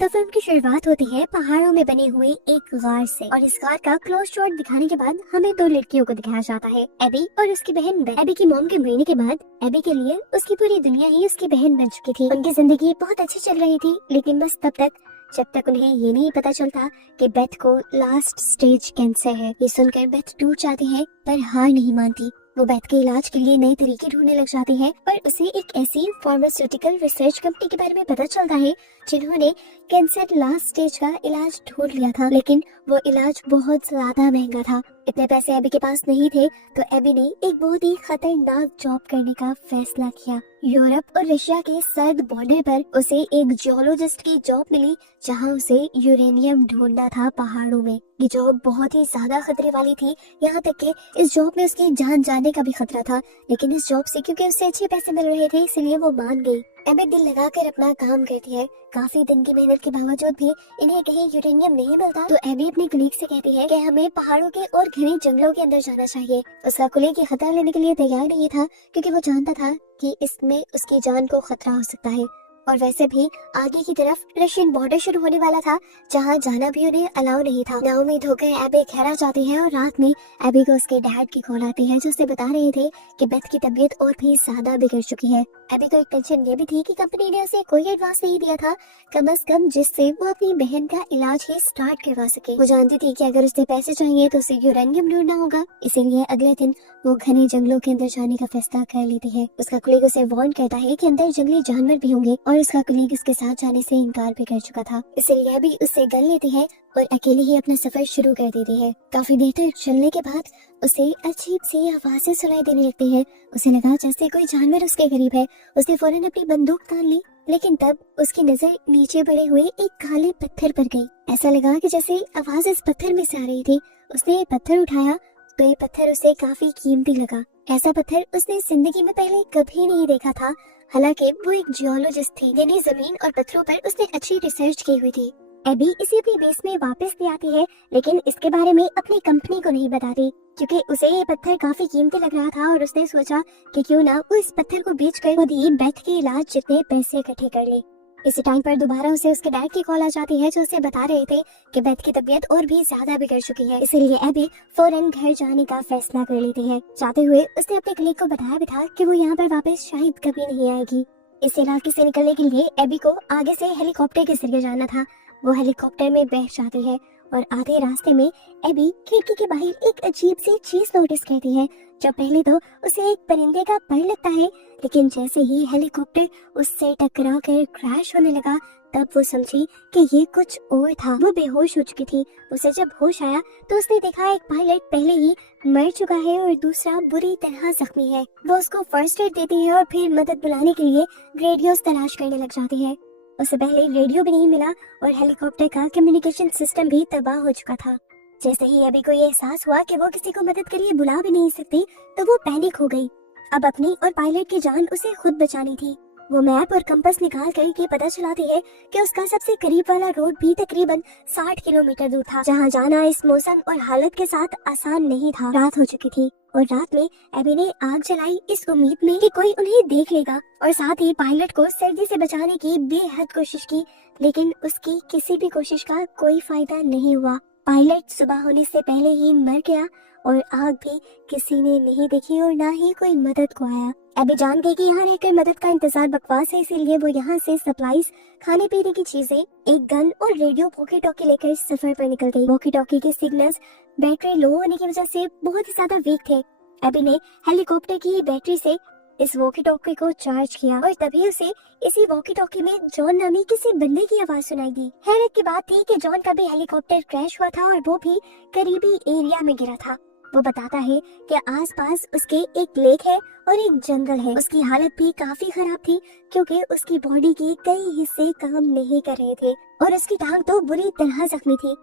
तो फिल्म की शुरुआत होती है पहाड़ों में बने हुए एक गार से और इस गार का क्लोज शॉट दिखाने के बाद हमें दो लड़कियों को दिखाया जाता है, एबी और उसकी बहन बेथ। एबी की मॉम के मरने के बाद एबी के लिए उसकी पूरी दुनिया ही उसकी बहन बन चुकी थी। उनकी जिंदगी बहुत अच्छी चल रही थी, लेकिन बस तब तक जब तक उन्हें ये नहीं पता चलता कि बेथ को लास्ट स्टेज कैंसर है। ये सुनकर बेथ टूट जाती है पर हार नहीं मानती। वो बेथ के इलाज के लिए नए तरीके ढूंढने लग जाती है और उसे एक ऐसी फार्मास्यूटिकल रिसर्च कंपनी के बारे में पता चलता है जिन्होंने कैंसर लास्ट स्टेज का इलाज ढूंढ लिया था, लेकिन वो इलाज बहुत ज्यादा महंगा था। इतने पैसे एबी के पास नहीं थे, तो एबी ने एक बहुत ही खतरनाक जॉब करने का फैसला किया। यूरोप और रशिया के सर्द बॉर्डर पर उसे एक जियोलॉजिस्ट की जॉब मिली, जहां उसे यूरेनियम ढूंढना था पहाड़ों में। ये जॉब बहुत ही ज्यादा खतरे वाली थी, यहाँ तक कि इस जॉब में उसकी जान जाने का भी खतरा था, लेकिन इस जॉब से क्योंकि उससे अच्छे पैसे मिल रहे थे इसलिए वो मान गई। एबी दिल लगाकर अपना काम करती है। काफी दिन की मेहनत के बावजूद भी इन्हें कहीं यूरेनियम नहीं मिलता, तो एबी अपने कलीग से कहती है कि हमें पहाड़ों के और घने जंगलों के अंदर जाना चाहिए। उसका कलीग ये खतरा लेने के लिए तैयार नहीं था, क्योंकि वो जानता था कि इसमें उसकी जान को खतरा हो सकता है। और वैसे भी आगे की तरफ रशियन बॉर्डर शुरू होने वाला था, जहाँ जाना भी उन्हें अलाउ नहीं था। नाउमीद होकर एबी खैरा जाती है और रात में एबी को उसके डैड की कॉल आती है, जो उसे बता रहे थे कि बेथ की तबीयत और भी ज्यादा बिगड़ चुकी है। एबी को एक टेंशन ये भी थी कि कंपनी ने उसे कोई एडवांस नहीं दिया था, कम से कम जिससे वो अपनी बहन का इलाज ही स्टार्ट करवा सके। वो जानती थी कि अगर उसे पैसे चाहिए तो उसे यूरेनियम ढूंढना होगा, इसीलिए अगले दिन वो घने जंगलों के अंदर जाने का फैसला कर लेती है। उसका कलीग उसे वार्न करता है कि अंदर जंगली जानवर भी होंगे, और उसका कलीग उसके साथ जाने से इनकार भी कर चुका था, इसलिए एबी उससे गल लेती है और अकेले ही अपना सफर शुरू कर देती है। काफी देर तक चलने के बाद उसे अजीब सी आवाजें सुनाई देने लगती है। उसे लगा जैसे कोई जानवर उसके करीब है। उसने फौरन अपनी बंदूक तान ली, लेकिन तब उसकी नजर नीचे पड़े हुए एक काले पत्थर पर गई। ऐसा लगा कि जैसे आवाज इस पत्थर में से आ रही थी। उसने ये पत्थर उठाया तो ये पत्थर उसे काफी कीमती लगा। ऐसा पत्थर उसने जिंदगी में पहले कभी नहीं देखा था। हालांकि वो एक जियोलॉजिस्ट थी, यानी जमीन और पत्थरों पर उसने अच्छी रिसर्च की हुई थी। एबी इसी अपनी बेस में वापस ले आती है, लेकिन इसके बारे में अपनी कंपनी को नहीं बताती, क्योंकि उसे ये पत्थर काफी कीमती लग रहा था और उसने सोचा कि क्यों ना वो इस पत्थर को बेचकर खुद ही बेथ के इलाज जितने पैसे इकट्ठे कर ले। इसी टाइम पर दोबारा उसे उसके डैड की कॉल आ जाती है, जो उसे बता रहे थे कि बेथ की तबीयत और भी ज्यादा बिगड़ चुकी है, इसीलिए एबी फौरन घर जाने का फैसला कर लेती है। जाते हुए उसने अपने कलीग को बताया भी था कि वो यहाँ पर वापस शायद कभी नहीं आएगी। इस इलाके से निकलने के लिए एबी को आगे से हेलीकॉप्टर के जरिए जाना था। वो हेलीकॉप्टर में बैठ जाती है और आधे रास्ते में एबी खिड़की के बाहर एक अजीब सी चीज नोटिस करती है, जो पहले तो उसे एक परिंदे का पर लगता है, लेकिन जैसे ही हेलीकॉप्टर उससे टकरा कर क्रैश होने लगा, तब वो समझी कि ये कुछ और था। वो बेहोश हो चुकी थी। उसे जब होश आया तो उसने देखा एक पायलट पहले ही मर चुका है और दूसरा बुरी तरह जख्मी है। वो उसको फर्स्ट एड देती है और फिर मदद बुलाने के लिए रेडियोस तलाश करने लग जाती है। उससे पहले रेडियो भी नहीं मिला और हेलीकॉप्टर का कम्युनिकेशन सिस्टम भी तबाह हो चुका था। जैसे ही एबी को ये एहसास हुआ कि वो किसी को मदद के लिए बुला भी नहीं सकती, तो वो पैनिक हो गई। अब अपनी और पायलट की जान उसे खुद बचानी थी। वो मैप और कंपास निकाल कर ये पता चलाती है कि उसका सबसे करीब वाला रोड भी तकरीबन 60 किलोमीटर दूर था, जहाँ जाना इस मौसम और हालत के साथ आसान नहीं था। रात हो चुकी थी और रात में एबी ने आग जलाई इस उम्मीद में कि कोई उन्हें देख लेगा, और साथ ही पायलट को सर्दी से बचाने की बेहद कोशिश की, लेकिन उसकी किसी भी कोशिश का कोई फायदा नहीं हुआ। पायलट सुबह होने से पहले ही मर गया और आग भी किसी ने नहीं देखी और ना ही कोई मदद को आया। एबी जान गई कि यहाँ रहकर मदद का इंतजार बकवास है, इसीलिए वो यहाँ से सप्लाईज, खाने पीने की चीजें, एक गन और रेडियो वॉकी टॉकी लेकर सफर पर निकल गई। वॉकी टॉकी के सिग्नल्स बैटरी लो होने की वजह से बहुत ही ज्यादा वीक थे। एबी ने हेलीकॉप्टर की बैटरी से इस वॉकी टॉकी को चार्ज किया और तभी उसे इसी वॉकी टॉकी में जॉन नामी किसी बंदे की आवाज सुनाई दी। हैरत की बात थी कि जॉन का भी हेलीकॉप्टर क्रैश हुआ था और वो भी करीबी एरिया में गिरा था। वो बताता है कि आसपास उसके एक लेक है और एक जंगल है। उसकी हालत भी काफी खराब थी, क्योंकि उसकी बॉडी के कई हिस्से काम नहीं कर रहे थे और उसकी टांग तो बुरी तरह जख्मी थी।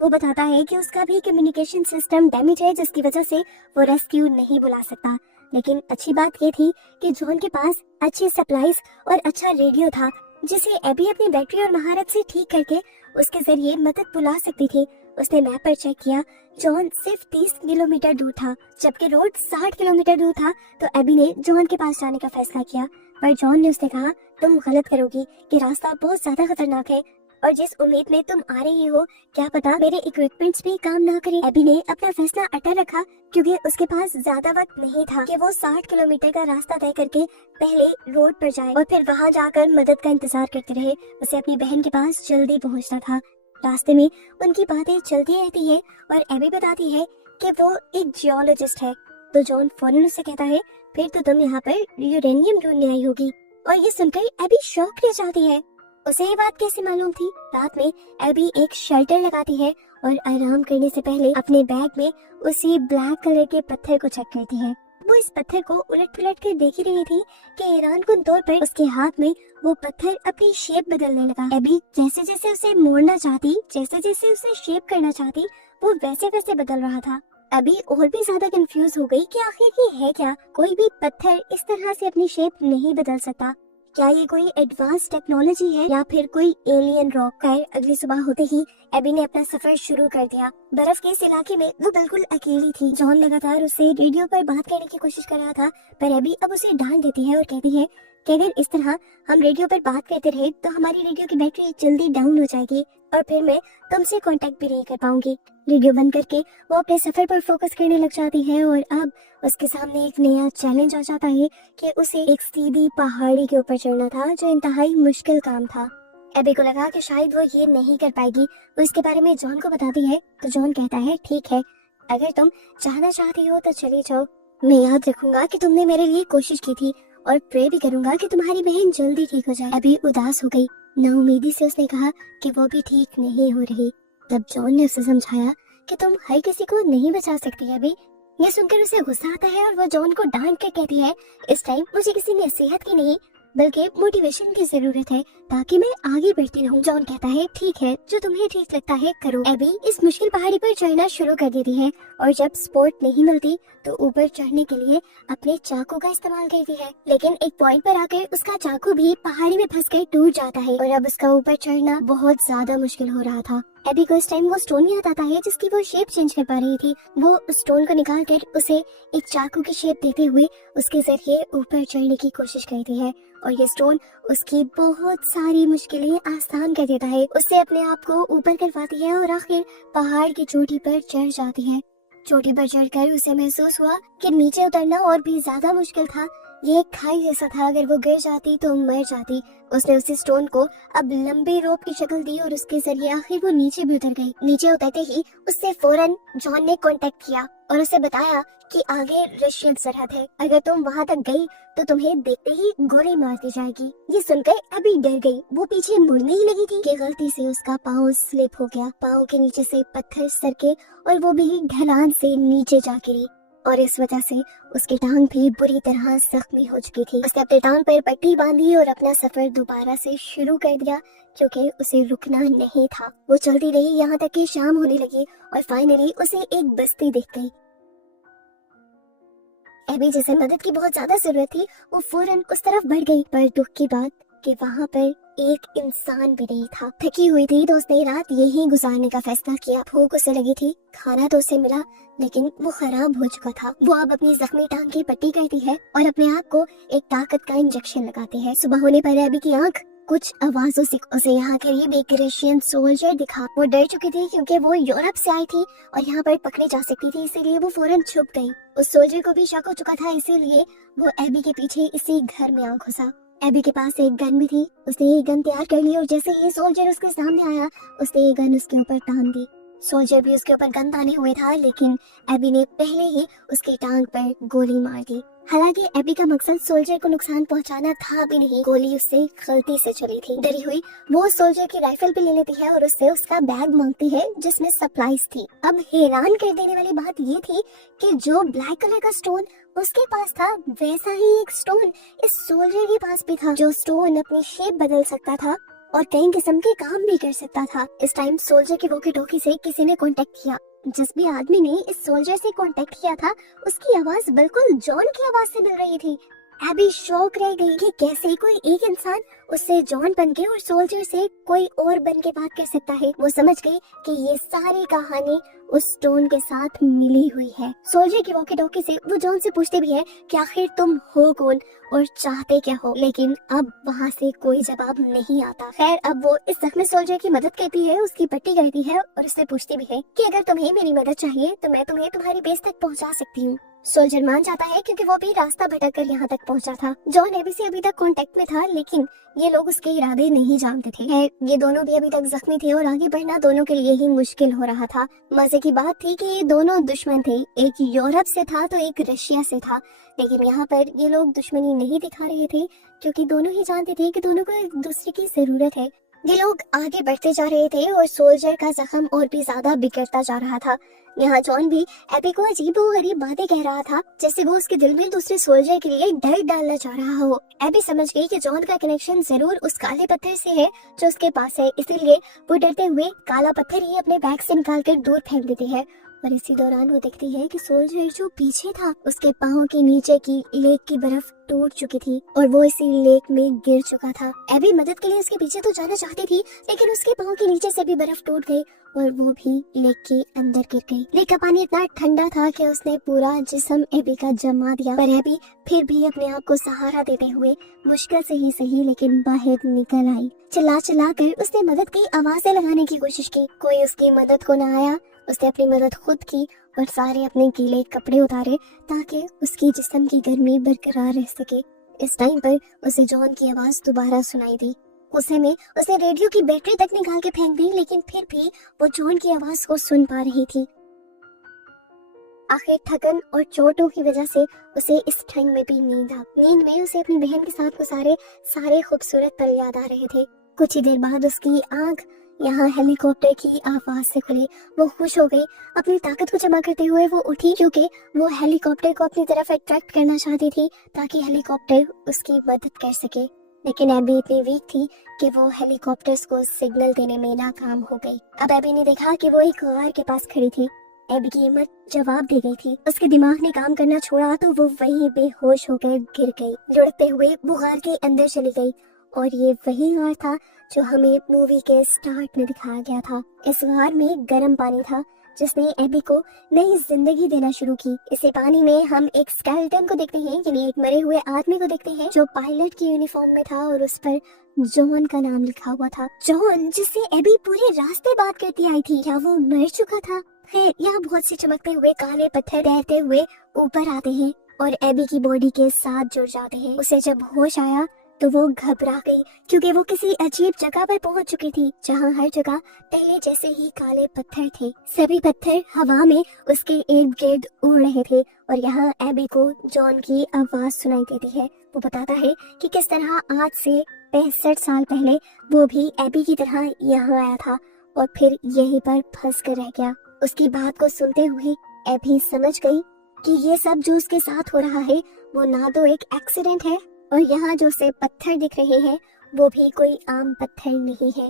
वो बताता है कि उसका भी कम्युनिकेशन सिस्टम डैमेज है, जिसकी वजह से वो रेस्क्यू नहीं बुला सकता। लेकिन अच्छी बात ये थी कि जॉन के पास अच्छी सप्लाईज और अच्छा रेडियो था, जिसे एबी अपनी बैटरी और महारत से ठीक करके उसके जरिए मदद बुला सकती थी। उसने मैप पर चेक किया, जॉन सिर्फ 30 किलोमीटर दूर था, जबकि रोड 60 किलोमीटर दूर था। तो एबी ने जॉन के पास जाने का फैसला किया, पर जॉन ने उससे कहा तुम गलत करोगी कि रास्ता बहुत ज्यादा खतरनाक है और जिस उम्मीद में तुम आ रही हो क्या पता मेरे इक्विपमेंट्स भी काम ना करें। एबी ने अपना फैसला अटल रखा क्योंकि उसके पास ज्यादा वक्त नहीं था कि वो 60 किलोमीटर का रास्ता तय करके पहले रोड पर जाए और फिर वहाँ जाकर मदद का इंतजार करते रहे। उसे अपनी बहन के पास जल्दी पहुँचना था। रास्ते में उनकी बातें चलती रहती है और एबी बताती है कि वो एक जियोलॉजिस्ट है। तो जॉन फौरन उससे कहता है फिर तो तुम यहाँ पर यूरेनियम ढूंढने आई होगी। और ये सुनकर एबी शॉक रह जाती है। उसे ये बात कैसे मालूम थी? रात में एबी एक शेल्टर लगाती है और आराम करने से पहले अपने बैग में उसी ब्लैक कलर के पत्थर को चेक करती है। वो इस पत्थर को उलट पुलट कर देख ही रही थी कि हैरान कुन तौर पर उसके हाथ में वो पत्थर अपनी शेप बदलने लगा। एबी जैसे जैसे उसे मोड़ना चाहती, जैसे जैसे उसे शेप करना चाहती, वो वैसे वैसे बदल रहा था। अभी और भी ज्यादा कंफ्यूज हो गई कि आखिर ये है क्या। कोई भी पत्थर इस तरह से अपनी शेप नहीं बदल सकता। क्या ये कोई एडवांस टेक्नोलॉजी है या फिर कोई एलियन रॉक? खैर अगली सुबह होते ही एबी ने अपना सफर शुरू कर दिया। बर्फ के इस इलाके में वो बिल्कुल अकेली थी। जॉन लगातार उससे रेडियो पर बात करने की कोशिश कर रहा था पर एबी अब उसे डांट देती है और कहती है कि अगर इस तरह हम रेडियो पर बात करते रहे तो हमारी रेडियो की बैटरी जल्दी डाउन हो जाएगी और फिर मैं तुमसे कांटेक्ट भी नहीं कर पाऊंगी। रेडियो बंद करके वो अपने सफर पर फोकस करने लग जाती है और अब उसके सामने एक नया चैलेंज आ जाता है कि उसे एक सीधी पहाड़ी के ऊपर चढ़ना था जो इंतहाई मुश्किल काम था। एबी को लगा कि शायद वो ये नहीं कर पाएगी। वो इसके बारे में जॉन को बताती है तो जॉन कहता है ठीक है, अगर तुम जाना चाहती हो तो चले जाओ। मैं याद रखूंगा कि तुमने मेरे लिए कोशिश की थी और प्रे भी करूंगा कि तुम्हारी बहन जल्दी ठीक हो जाए। एबी उदास हो गई। नाउमीदी से उसने कहा कि वो भी ठीक नहीं हो रही। तब जॉन ने उसे समझाया कि तुम हर किसी को नहीं बचा सकती एबी। ये सुनकर उसे गुस्सा आता है और वो जॉन को डांट कर कहती है इस टाइम मुझे किसी नसीहत की नहीं बल्कि मोटिवेशन की जरूरत है ताकि मैं आगे बढ़ती रहूं। जॉन कहता है ठीक है, जो तुम्हें ठीक लगता है करो। एबी इस मुश्किल पहाड़ी पर चढ़ना शुरू कर देती है और जब सपोर्ट नहीं मिलती तो ऊपर चढ़ने के लिए अपने चाकू का इस्तेमाल करती है, लेकिन एक पॉइंट पर आकर उसका चाकू भी पहाड़ी में फंसकर टूट जाता है और अब उसका ऊपर चढ़ना बहुत ज्यादा मुश्किल हो रहा था। एबी को इस टाइम वो स्टोन याद आता है जिसकी वो शेप चेंज कर पा रही थी। वो स्टोन को निकाल कर उसे एक चाकू की शेप देते हुए उसके जरिए ऊपर चढ़ने की कोशिश करती है और ये स्टोन उसकी बहुत सारी मुश्किलें आसान कर देता है। उससे अपने आप को ऊपर करवाती है और आखिर पहाड़ की चोटी पर चढ़ जाती है। चोटी पर चढ़कर उसे महसूस हुआ कि नीचे उतरना और भी ज्यादा मुश्किल था। ये एक खाई जैसा था, अगर वो गिर जाती तो मर जाती। उसने उस स्टोन को अब लंबे रोप की शक्ल दी और उसके जरिए आखिर वो नीचे भी उतर गई। नीचे उतरते ही उससे फौरन जॉन ने कांटेक्ट किया और उसे बताया कि आगे रशियन सरहद है, अगर तुम वहां तक गई तो तुम्हें देखते ही गोली मार दी जाएगी। ये सुनकर अभी डर गई। वो पीछे मुड़ने ही लगी थी कि गलती से उसका पाँव स्लिप हो गया। पाँव के नीचे से पत्थर सरके और वो भी ढलान से नीचे जा गिरी और इस वजह से उसकी टांग भी बुरी तरह जख्मी हो चुकी थी। उसने अपने टांग पर पट्टी बांधी और अपना सफर दोबारा से शुरू कर दिया क्योंकि उसे रुकना नहीं था। वो चलती रही यहाँ तक कि शाम होने लगी और फाइनली उसे एक बस्ती दिख गई। एबी जिसे मदद की बहुत ज्यादा जरूरत थी वो फौरन उस तरफ बढ़ गई, पर दुख की बात कि वहाँ पर एक इंसान भी नहीं था। थकी हुई थी तो उसने रात यहीं गुजारने का फैसला किया। भूख उसे लगी थी, खाना तो उसे मिला लेकिन वो खराब हो चुका था। वो अब अपनी जख्मी टांग की पट्टी करती है और अपने आप को एक ताकत का इंजेक्शन लगाती है। सुबह होने पर एबी की आंख कुछ आवाजों से उसे यहाँ करीब एक रशियन सोल्जर दिखा। वो डर चुकी थी क्योंकि वो यूरोप से आई थी और यहाँ पर पकड़ी जा सकती थी, इसीलिए वो फौरन छुप गई। उस सोल्जर को भी शक हो चुका था, इसीलिए वो एबी के पीछे इसी घर में आ घुसा। एबी के पास एक गन भी थी। उसने ये गन तैयार कर ली और जैसे ही सोल्जर उसके सामने आया उसने ये गन उसके ऊपर तान दी। सोल्जर भी उसके ऊपर गन ताने हुए था लेकिन एबी ने पहले ही उसकी टांग पर गोली मार दी। हालांकि एबी का मकसद सोल्जर को नुकसान पहुंचाना था भी नहीं, गोली उससे गलती से चली थी। डरी हुई वो सोल्जर की राइफल भी ले लेती है और उससे उसका बैग मांगती है जिसमें सप्लाईज थी। अब हैरान कर देने वाली बात ये थी कि जो ब्लैक कलर का स्टोन उसके पास था वैसा ही एक स्टोन इस सोल्जर के पास भी था, जो स्टोन अपनी शेप बदल सकता था और कई किस्म के काम भी कर सकता था। इस टाइम सोल्जर के वॉकी टॉकी से किसी ने कांटेक्ट किया। जिस भी आदमी ने इस सोल्जर से कांटेक्ट किया था उसकी आवाज बिल्कुल जॉन की आवाज से मिल रही थी। एबी शॉक रह गई कि कैसे कोई एक इंसान उससे जॉन बन के और सोल्जर से कोई और बन के बात कर सकता है। वो समझ गई कि ये सारी कहानी उस स्टोन के साथ मिली हुई है। सोल्जर की वॉकी टॉकी से वो जॉन से पूछते भी है कि आखिर तुम हो कौन और चाहते क्या हो, लेकिन अब वहाँ से कोई जवाब नहीं आता। खैर अब वो इस जख्मी सोल्जर की मदद करती है, उसकी पट्टी करती है और उससे पूछती भी है कि अगर तुम्हें मेरी मदद चाहिए तो मैं तुम्हें तुम्हारी बेस तक पहुँचा सकती हूँ। सोल्जर मान जाता है क्योंकि वो भी रास्ता भटक कर यहाँ तक पहुँचा था। जॉन एबी से अभी तक कांटेक्ट में था, लेकिन ये लोग उसके इरादे नहीं जानते थे। ये दोनों भी अभी तक जख्मी थे और आगे बढ़ना दोनों के लिए ही मुश्किल हो रहा था। मजे की बात थी कि ये दोनों दुश्मन थे, एक यूरोप से था तो एक रशिया से था, लेकिन यहाँ पर ये लोग दुश्मनी नहीं दिखा रहे थे क्योंकि दोनों ही जानते थे कि दोनों को एक दूसरे की जरूरत है। ये लोग आगे बढ़ते जा रहे थे और सोल्जर का जख्म और भी ज्यादा बिगड़ता जा रहा था। यहाँ जॉन भी एबी को अजीबोगरीब बातें कह रहा था, जैसे वो उसके दिल में दूसरे सोल्जर के लिए डर डालना चाह रहा हो। एबी समझ गई कि जॉन का कनेक्शन जरूर उस काले पत्थर से है जो उसके पास है, इसीलिए वो डरते हुए काला पत्थर ही अपने बैग से निकालकर दूर फेंक देती है। और इसी दौरान वो देखती है कि सोल्जर जो पीछे था उसके पाँव के नीचे की लेक की बर्फ टूट चुकी थी और वो इसी लेक में गिर चुका था। एबी मदद के लिए उसके पीछे तो जाना चाहती थी, लेकिन उसके पाँव के नीचे से भी बर्फ टूट गई और वो भी लेक के अंदर गिर गई। लेक का पानी इतना ठंडा था कि उसने पूरा जिस्म एबी का जमा दिया, पर एबी फिर भी अपने आप को सहारा देते हुए मुश्किल से ही सही लेकिन बाहर निकल आई। चिल्ला चिल्ला कर उसने मदद की आवाजें लगाने की कोशिश की, कोई उसकी मदद को न आया। उसने अपनी मदद खुद की और सारे अपने गीले कपड़े उतारे ताकि उसकी जिस्म की गर्मी बरकरार रह सके। इस टाइम पर उसे जॉन की आवाज दोबारा सुनाई दी। गुस्से में उसने रेडियो की बैटरी तक निकाल के फेंक दी, लेकिन फिर भी वो जॉन की आवाज को सुन पा रही थी। आखिर थकन और चोटों की वजह से उसे इस टाइम में भी नींद आ। नींद में उसे अपनी बहन के साथ गुजारे सारे खूबसूरत पल याद आ रहे थे। कुछ ही देर बाद उसकी आंख यहाँ हेलीकॉप्टर की आवाज से खुली। वो खुश हो गई। अपनी ताकत को जमा करते हुए वो उठी क्योंकि वो हेलीकॉप्टर को अपनी तरफ अट्रैक्ट करना चाहती थी ताकि हेलीकॉप्टर उसकी मदद कर सके। लेकिन एबी इतनी वीक थी कि वो हेलीकॉप्टर्स को सिग्नल देने में नाकाम हो गई। अब एबी ने देखा कि वो एक गार के पास खड़ी थी। एबी की हिम्मत जवाब दे गई थी। उसके दिमाग ने काम करना छोड़ा तो वो वहीं बेहोश होकर गिर गई। लुढ़कते हुए वो गार के अंदर चली गई और ये वही गार था जो हमें मूवी के स्टार्ट में दिखाया गया था। इस गार में गर्म पानी था जिसने एबी को नई जिंदगी देना शुरू की। इसी पानी में हम एक स्केलेटन को देखते हैं, यानी एक मरे हुए आदमी को देखते हैं जो पायलट की यूनिफॉर्म में था और उस पर जॉन का नाम लिखा हुआ था। जॉन जिससे एबी पूरे रास्ते बात करती आई थी, क्या वो मर चुका था? खैर यहाँ बहुत से चमकते हुए काले पत्थर तैरते हुए ऊपर आते हैं और एबी की बॉडी के साथ जुड़ जाते हैं। उसे जब होश आया तो वो घबरा गई क्योंकि वो किसी अजीब जगह पर पहुंच चुकी थी जहां हर जगह पहले जैसे ही काले पत्थर थे। सभी पत्थर हवा में उसके इर्द गिर्द उड़ रहे थे और यहाँ एबी को जॉन की आवाज सुनाई देती है। वो बताता है कि किस तरह आज से 65 साल पहले वो भी एबी की तरह यहाँ आया था और फिर यहीं पर फंस कर रह गया। उसकी बात को सुनते हुए एबी समझ गई कि ये सब जो उसके साथ हो रहा है वो ना तो एक एक्सीडेंट है और यहाँ जो से पत्थर दिख रहे हैं वो भी कोई आम पत्थर नहीं है।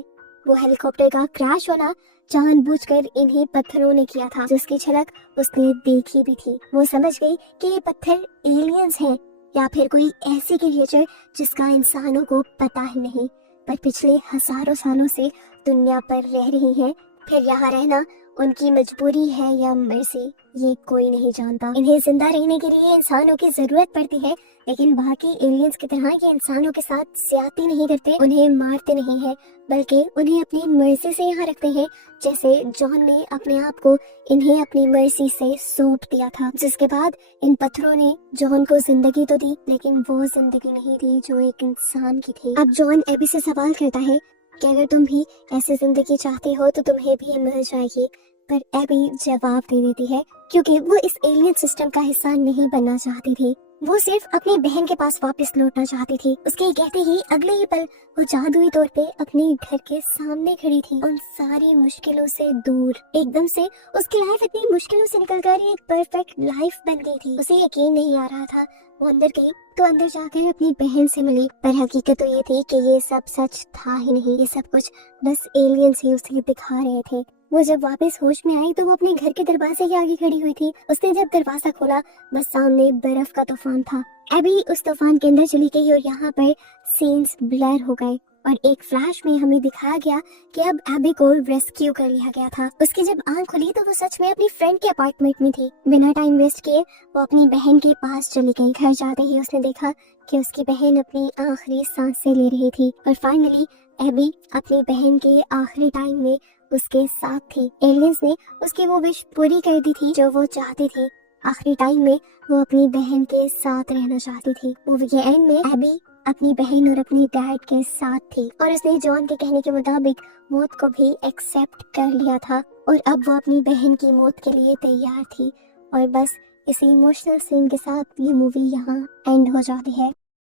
वो हेलीकॉप्टर का क्रैश होना जानबूझकर इन्हीं पत्थरों ने किया था जिसकी झलक उसने देखी भी थी। वो समझ गई कि ये पत्थर एलियंस हैं या फिर कोई ऐसी क्रिएचर जिसका इंसानों को पता ही नहीं, पर पिछले हजारों सालों से दुनिया पर रह रही हैं। फिर यहाँ रहना उनकी मजबूरी है या मर्जी, ये कोई नहीं जानता। इन्हें जिंदा रहने के लिए इंसानों की जरूरत पड़ती है, लेकिन बाकी एलियंस की तरह ये इंसानों के साथ ज्यादती नहीं करते, उन्हें मारते नहीं है, बल्कि उन्हें अपनी मर्जी से यहाँ रखते हैं। जैसे जॉन ने अपने आप को इन्हें अपनी मर्जी से सौंप दिया था, जिसके बाद इन पत्थरों ने जॉन को जिंदगी तो दी, लेकिन वो जिंदगी नहीं दी जो एक इंसान की थी। अब जॉन एबी से सवाल करता है कि अगर तुम भी ऐसी जिंदगी चाहती हो तो तुम्हें भी मिल जाएगी, पर एबी जवाब दे देती है क्योंकि वो इस एलियन सिस्टम का हिस्सा नहीं बनना चाहती थी। वो सिर्फ अपनी बहन के पास वापस लौटना चाहती थी। उसके कहते ही अगले ही पल वो जादुई तौर पे अपने घर के सामने खड़ी थी, उन सारी मुश्किलों से दूर। एकदम से उसकी लाइफ इतनी मुश्किलों से निकलकर एक परफेक्ट लाइफ बन गई थी। उसे यकीन नहीं आ रहा था। वो अंदर गई तो अंदर जाकर अपनी बहन से मिली, पर हकीकत तो ये थी कि ये सब सच था ही नहीं। ये सब कुछ बस एलियंस ही उसे दिखा रहे थे। वो जब वापस होश में आई तो वो अपने घर के दरवाजे के आगे खड़ी हुई थी। उसने जब दरवाजा खोला, बस सामने बर्फ का तूफान था। एबी उस तूफान के अंदर चली गई और यहाँ पर सीन्स ब्लर हो गए और एक फ्लैश में हमें दिखाया गया कि अब एबी को रेस्क्यू कर लिया गया था। उसकी जब आंख खुली तो वो सच में अपनी फ्रेंड के अपार्टमेंट में थी। बिना टाइम वेस्ट किए वो अपनी बहन के पास चली गई। घर जाते ही उसने देखा कि उसकी बहन अपनी आखिरी सांसें ले रही थी और फाइनली एबी अपनी बहन के आखिरी टाइम में उसके साथ थी। एलियंस ने उसकी वो विश पूरी कर दी थी जो वो चाहती थी। आखिरी टाइम में वो अपनी बहन के साथ रहना चाहती थी। मूवी के एंड में एबी अपनी बहन और अपनी डैड के साथ थी और उसने जॉन के कहने के मुताबिक मौत को भी एक्सेप्ट कर लिया था और अब वो अपनी बहन की मौत के लिए तैयार थी। और बस इसी इमोशनल सीन के साथ ये मूवी यहाँ एंड हो जाती है।